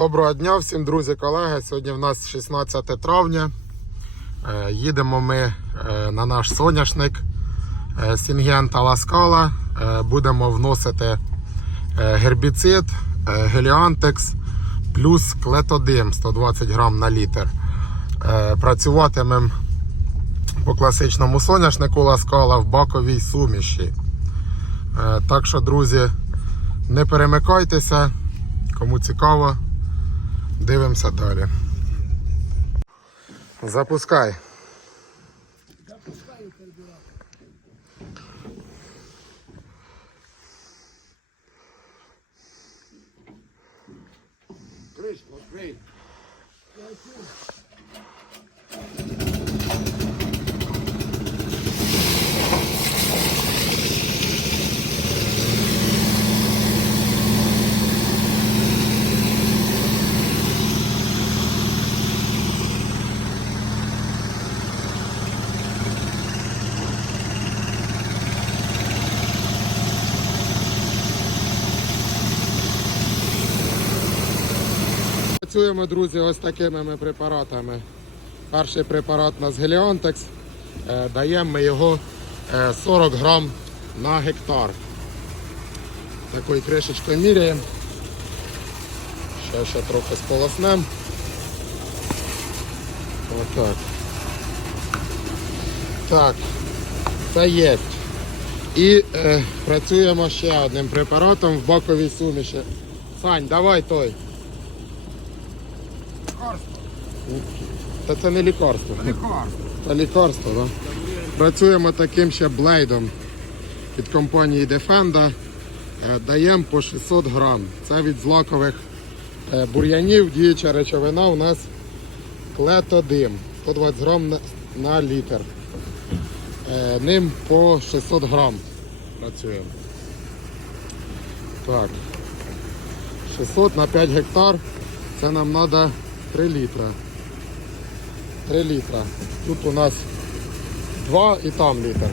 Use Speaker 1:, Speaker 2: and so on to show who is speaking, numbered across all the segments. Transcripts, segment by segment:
Speaker 1: Доброго дня всім, друзі, колеги. Сьогодні в нас 16 травня. Е, Їдемо ми е, на наш соняшник е, Сінгента Ласкала. Будемо вносити гербіцид Геліантекс плюс клетодим 120 грам на літр. Працюватимемо по класичному соняшнику Ласкала в баковій суміші. Так що, друзі, не перемикайтеся. Кому цікаво, дивимося далі. Запускай. Працюємо, друзі, ось такими ми препаратами. Перший препарат у нас Геліантекс. Е, Даємо ми його е, 40 грам на гектар. Такою кришечкою міряємо. Ще, ще трохи сполоснемо. Отак. Так, це є. І е, працюємо ще одним препаратом в баковій суміші. Сань, давай той.
Speaker 2: Лікарство.
Speaker 1: Та це не лікарство.
Speaker 2: Лікарство.
Speaker 1: Це лікарство, так? Працюємо таким ще блейдом від компанії Defenda. Е, Даємо по 600 грам. Це від злакових е, бур'янів діюча речовина у нас клетодим. 120 грам на, на літр. Е, Ним по 600 грам працюємо. Так. 600 на 5 гектар. Це нам треба 3 літра. 3 літра. Тут у нас 2 і там літр.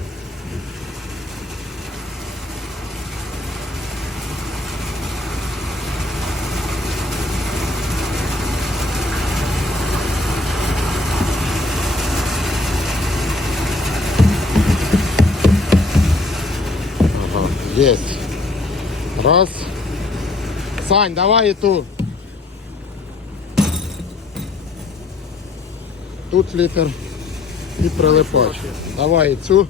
Speaker 1: Ага, есть. Раз. Сань, давай и ту. Тут літр і прилипач. Давай і цю.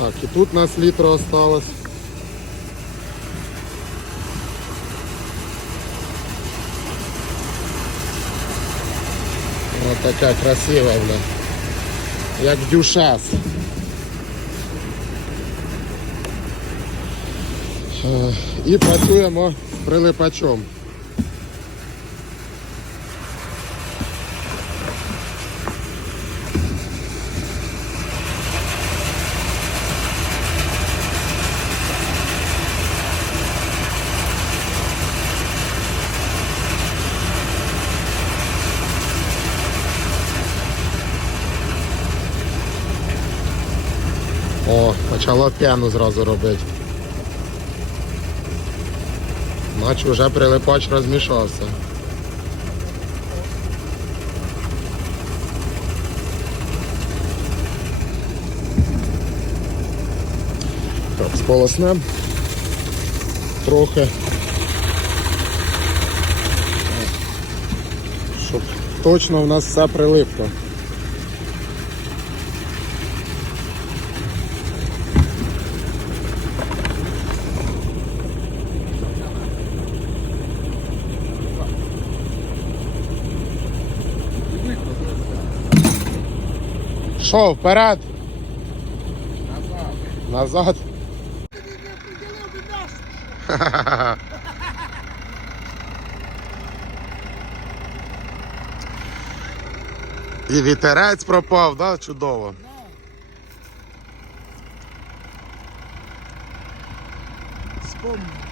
Speaker 1: Так, і тут у нас літр осталось. Ось така красива, бля. Як дюшес. Е, І працюємо з прилипачом. О, почало п'яну зразу робити. Наче вже прилипач розмішався. Так, сполоснем трохи. Щоб точно у нас все прилипло. Що, вперед?
Speaker 2: Назад.
Speaker 1: Назад. І вітерець пропав, да? Чудово.
Speaker 2: Вспомни.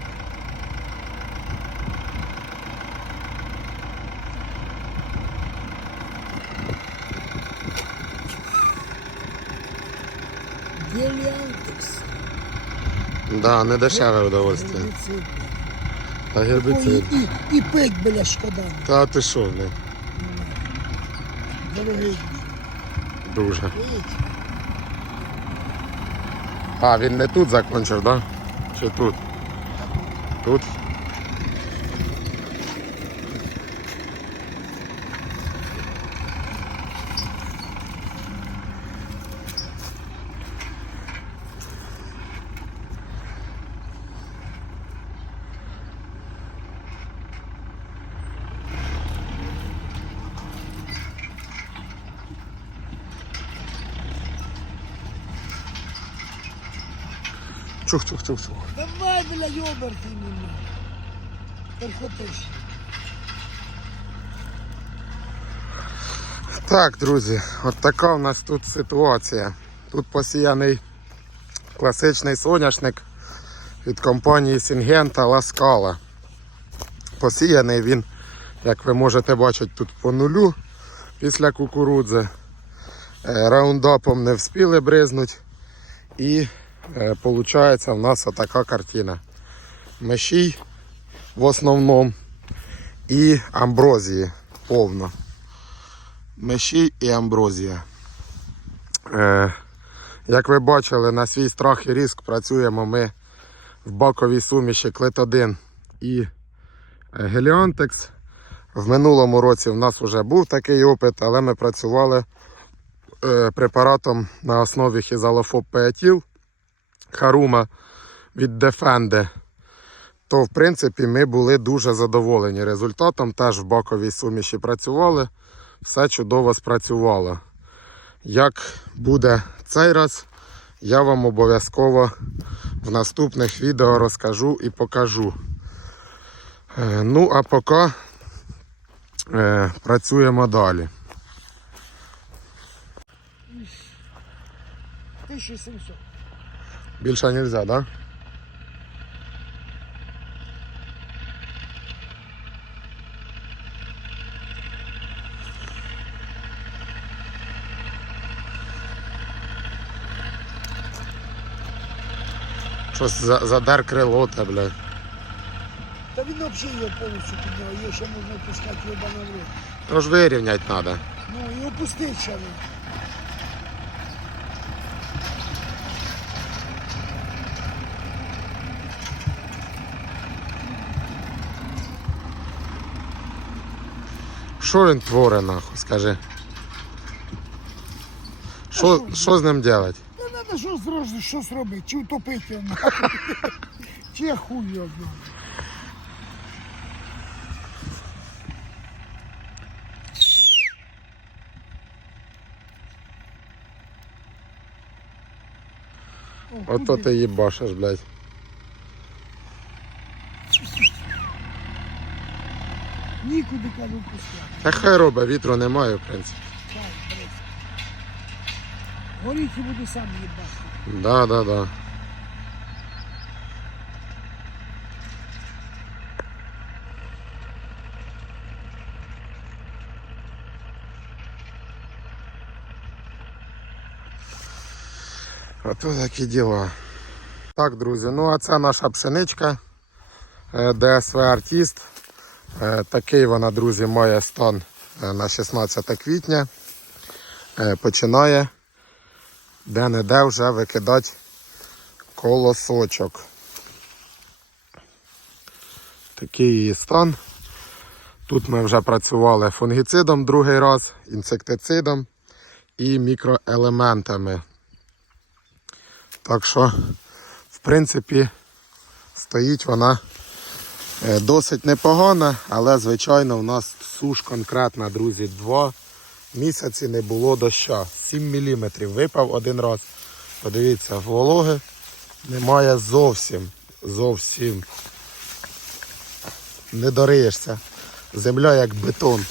Speaker 2: Геліантекс.
Speaker 1: Да, не дешеве удовольствие.
Speaker 2: Гербіцид.
Speaker 1: Та
Speaker 3: Ой,
Speaker 1: гербіцид.
Speaker 3: і, і пить, бля, шкода.
Speaker 1: Та ти що, блін?
Speaker 3: Дорогий.
Speaker 1: Дуже.
Speaker 3: Пить.
Speaker 1: А, він не тут закончив, да? Чи тут? Тут? Чух-чух-чух-чух.
Speaker 3: Давай, бля, йобарти мене. Перхотиш.
Speaker 1: Так, друзі, от така у нас тут ситуація. Тут посіяний класичний соняшник від компанії Syngenta Ласкала. Посіяний він, як ви можете бачити, тут по нулю після кукурудзи. Е, Раундапом не вспіли бризнуть. І виходить в нас отака картина. Мешій в основному і амброзії повно. Меші і амброзія. Е, як ви бачили, на свій страх і ризик працюємо ми в баковій суміші Клетодин і е, Геліантекс. В минулому році в нас вже був такий опит, але ми працювали е, препаратом на основі хізалофоб пеатіл Харума від Defende. То, в принципі, ми були дуже задоволені результатом. Теж в баковій суміші працювали все чудово спрацювало. Як буде цей раз, я вам обов'язково в наступних відео розкажу і покажу. Е, Ну, а поки е, працюємо далі.
Speaker 3: 1700.
Speaker 1: Більше не можна, так? Да? Щось за- задер крило те, блядь.
Speaker 3: Та він взагалі його повністю підняв, його ще можна пускати його на рот.
Speaker 1: Тож вирівняти треба.
Speaker 3: Ну, і опустить ще.
Speaker 1: Що він творить, нахуй, скажи? Що, що з ним робити?
Speaker 3: Ну, треба що зробити, що зробити, чи утопити його нахуй. Чи я хуй його знаю.
Speaker 1: Ото ти їбашиш, блядь.
Speaker 3: Кажу пускати.
Speaker 1: Та хай робить, вітру немає, в принципі.
Speaker 3: Так. Горіхи буду сам їбати.
Speaker 1: Да, да, да. Ото такі діла. Так, друзі, ну а це наша пшеничка е, ДСВ Артіст. Е, Такий вона, друзі, має стан е, на 16 квітня. Е, Починає де-не-де вже викидати колосочок. Такий її стан. Тут ми вже працювали фунгіцидом другий раз, інсектицидом і мікроелементами. Так що, в принципі, стоїть вона досить непогана, але, звичайно, у нас суш конкретна, друзі, 2 місяці не було доща. 7 мм випав один раз. Подивіться, вологи немає зовсім. Зовсім. Не дориєшся. Земля як бетон.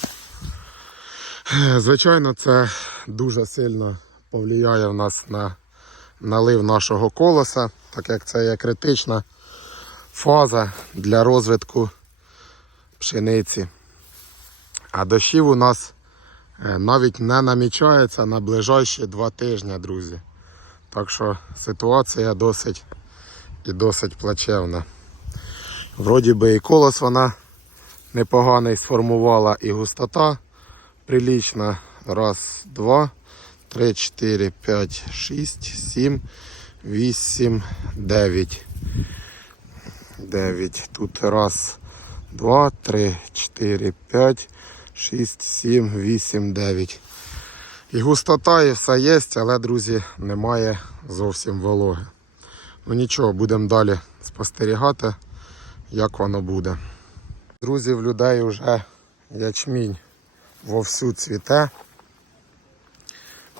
Speaker 1: Звичайно, це дуже сильно повлияє в нас на налив нашого колоса, так як це є критична фаза для розвитку пшениці. А дощів у нас е, навіть не намічається на ближайші два тижні, друзі. Так що ситуація досить і досить плачевна. Вроді би і колос вона непоганий сформувала, і густота прилічна. Раз, два, три, чотири, п'ять, шість, сім, вісім, дев'ять. Дев'ять. Тут раз, два, три, чотири, п'ять, шість, сім, вісім, дев'ять. І густота, і все є, але, друзі, немає зовсім вологи. Ну нічого, будемо далі спостерігати, як воно буде. Друзі, в людей вже ячмінь вовсю цвіте.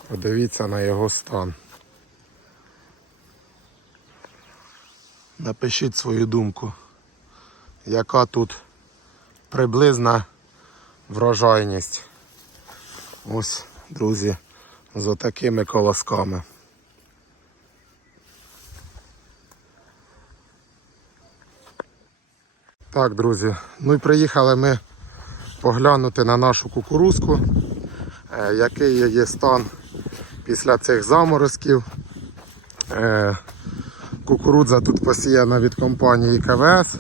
Speaker 1: Подивіться на його стан. Напишіть свою думку, яка тут приблизна врожайність. Ось, друзі, з отакими колосками. Так, друзі, ну і приїхали ми поглянути на нашу кукурузку, е, який є- є стан після цих заморозків. Е, Кукурудза тут посіяна від компанії КВС,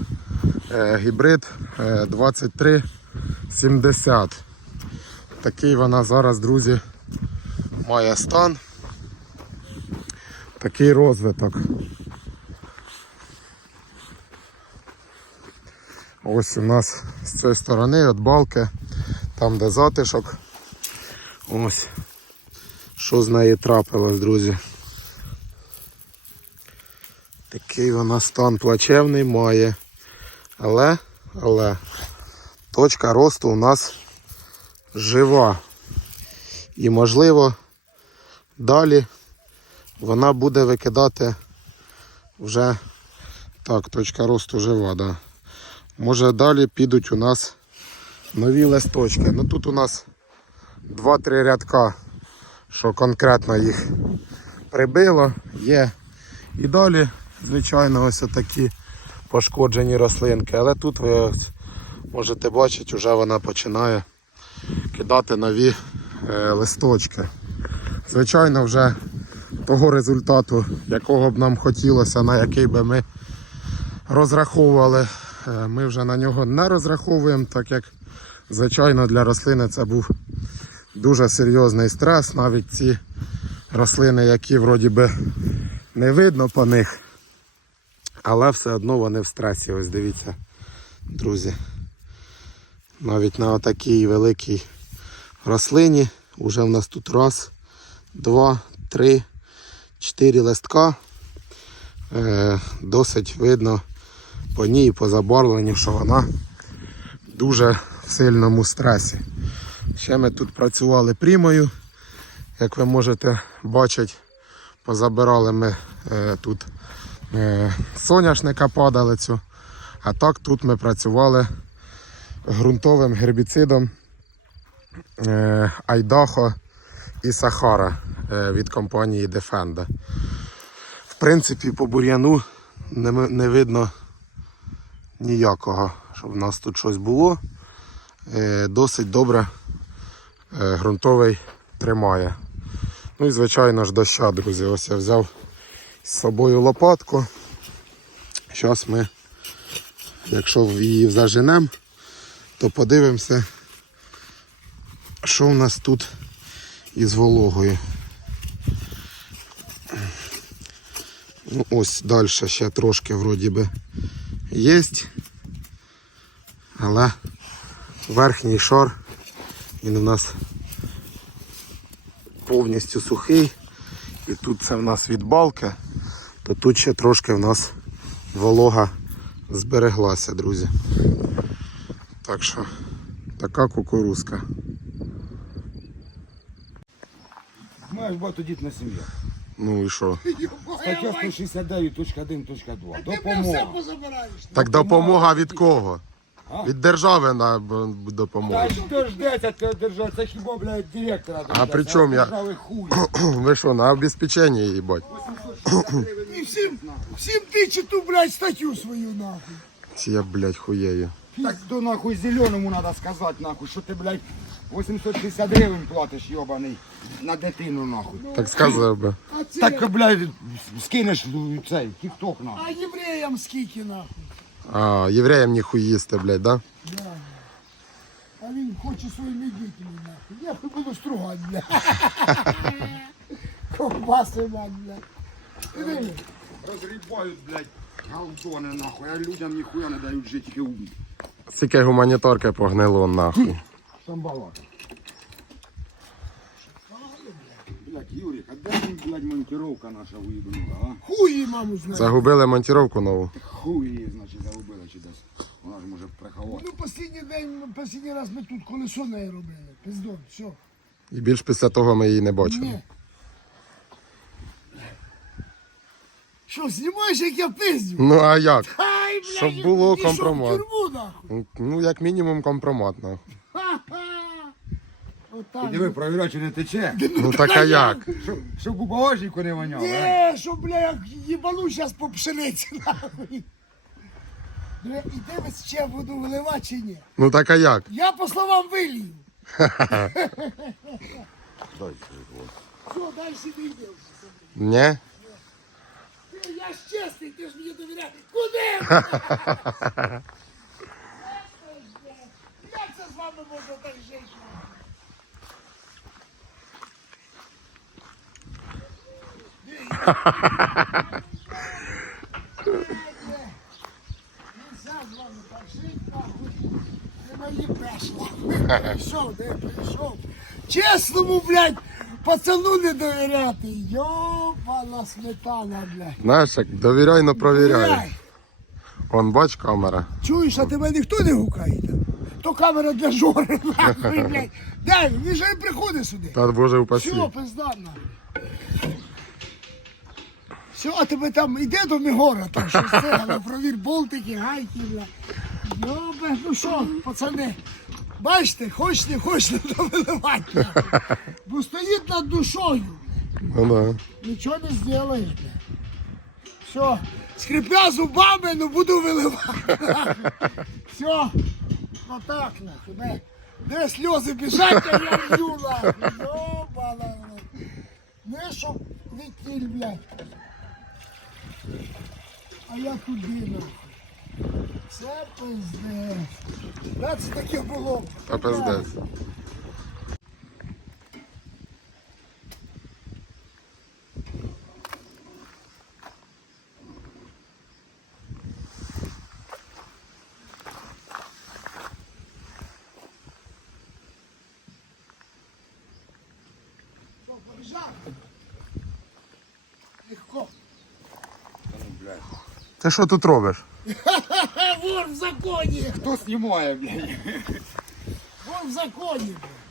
Speaker 1: е, гібрид е, 2370. Такий вона зараз, друзі, має стан. Такий розвиток. Ось у нас з цієї сторони от балки, там де затишок. Ось. Що з нею трапилось, друзі. Такий вона стан плачевний має. Але, але точка росту у нас жива. І можливо далі вона буде викидати вже так, точка росту жива, да. Може далі підуть у нас нові листочки. Ну тут у нас 2-3 рядка, що конкретно їх прибило, є. І далі, звичайно, ось такі пошкоджені рослинки. Але тут ви можете бачити, вже вона починає кидати нові е, листочки. Звичайно, вже того результату, якого б нам хотілося, на який би ми розраховували, е, ми вже на нього не розраховуємо, так як, звичайно, для рослини це був дуже серйозний стрес. Навіть ці рослини, які вроді би не видно по них, але все одно вони в стресі. Ось дивіться, друзі. Навіть на отакій великій рослині вже в нас тут раз, два, три, чотири листка. Е, досить видно по ній, по забарвленню, що вона дуже в сильному стресі. Ще ми тут працювали прімою. Як ви можете бачити, позабирали ми е, тут соняшника падалицю. А так тут ми працювали ґрунтовим гербіцидом е, Айдахо і Сахара е, від компанії Defenda. В принципі, по бур'яну не, видно ніякого, щоб в нас тут щось було. Е, Досить добре е, ґрунтовий тримає. Ну і звичайно ж доща, друзі. Ось я взяв з собою лопатку. Зараз ми, якщо її заженемо, то подивимося, що в нас тут із вологою. Ну, ось далі ще трошки вроді би є. Але верхній шар він у нас повністю сухий. І тут це в нас від балки, то тут ще трошки в нас волога збереглася, друзі. Так що така кукурузка.
Speaker 2: Маєш багатодітна сім'я.
Speaker 1: Ну і що?
Speaker 2: Стаття 169.1.2.
Speaker 3: Ти
Speaker 2: Допомога.
Speaker 1: Так допомога від кого?
Speaker 2: А?
Speaker 1: Від держави на б-
Speaker 2: Та що ждеться тебе держава? Це хіба, блядь, директора дождеться,
Speaker 1: при чому я-
Speaker 2: держави хуй.
Speaker 1: Ви що, на обезпечення їбать?
Speaker 3: І всім, всім тичі ту, блядь, статтю свою нахуй.
Speaker 1: Чи я, блядь, хуєю.
Speaker 2: Так то нахуй зеленому треба сказати, нахуй, що ти, блядь, 860 гривень платиш, йобаний, на дитину, нахуй.
Speaker 1: Так сказав би.
Speaker 3: А це,
Speaker 2: Так, блядь, скинеш цей, тік-ток, нахуй.
Speaker 3: а євреям скільки нахуй?
Speaker 1: А, євреям ніхуй їсти, блядь, да?
Speaker 3: Да. А він хоче своїми дітьми нахуй. Я буду стругати, бля. Ковбаси мать, бля. Ти диви.
Speaker 2: Розрібають, блядь, галдони нахуй, а людям ніхуя не дають жити тільки у
Speaker 1: Скільки гуманітарки погнило нахуй.
Speaker 2: Самбала. Блядь, Юрик, а де він, блядь, монтировка наша виїбнула, а?
Speaker 3: Хуй її, маму знає.
Speaker 1: Загубили монтировку нову.
Speaker 2: Хуй її, значить, загубила чи десь. Вона ж може приховати.
Speaker 3: Ну, останній день, останній раз ми тут колесо неї робили. Пиздон, все.
Speaker 1: І більш після того ми її не бачили.
Speaker 3: Ні. Що, знімаєш, як я пиздю?
Speaker 1: Ну а як?
Speaker 3: Ай, бля,
Speaker 1: Щоб
Speaker 3: я
Speaker 1: було
Speaker 3: пішов в
Speaker 1: компромат.
Speaker 3: тюрму, нахуй.
Speaker 1: Ну, як мінімум, компромат, нахуй.
Speaker 3: Ха-ха. Отак.
Speaker 2: Диви, провіряй, чи не тече.
Speaker 1: Ну так а як?
Speaker 2: Щоб, щоб у багажнику не воняло, а?
Speaker 3: Ні, що, бля, як їбану зараз по пшениці, нахуй. Бля, і дивись, чи я буду виливати чи ні.
Speaker 1: Ну так а як?
Speaker 3: Я по словам вилію.
Speaker 2: Дай,
Speaker 3: Все, далі не йдеш.
Speaker 1: Ні?
Speaker 3: Ти, Я ж чесний, ти ж мені довіряєш. Куди? Як це з вами можна так жити? Нельзя з вами так жити, нахуй. Ти мої пешла. Прийшов, де прийшов. Чесному, блядь, пацану не довіряти. Йобана сметана, блядь.
Speaker 1: Знаєш, як довіряй, но провіряй.
Speaker 3: Блядь.
Speaker 1: Он бач камера.
Speaker 3: Чуєш, а тебе ніхто не гукає там? То камера для жори, нахуй, блядь. Де він? Же не приходить сюди.
Speaker 1: Та Боже упаси.
Speaker 3: Все, пизда, нахуй. Все, а тебе там іде до Мігора, там щось це, але провір болтики, гайки, бля. Йобе, ну що, пацани, бачите, хоч не хоч не довиливати. нахуй. Бо стоїть над душою.
Speaker 1: Ну да.
Speaker 3: Нічого не зробиш, бля. Все, скрипя зубами, ну буду виливати. Все, отак, нахуй, де, де сльози біжать, а я ржу, нахуй. Йобана, нахуй. Не щоб відтіль, блядь. А я туди, нахуй. Це пиздець. Це таке було.
Speaker 1: Та пиздець. Ти що тут робиш?
Speaker 3: Вор в законі.
Speaker 2: Хто знімає, блядь?
Speaker 3: Вор в законі. блядь.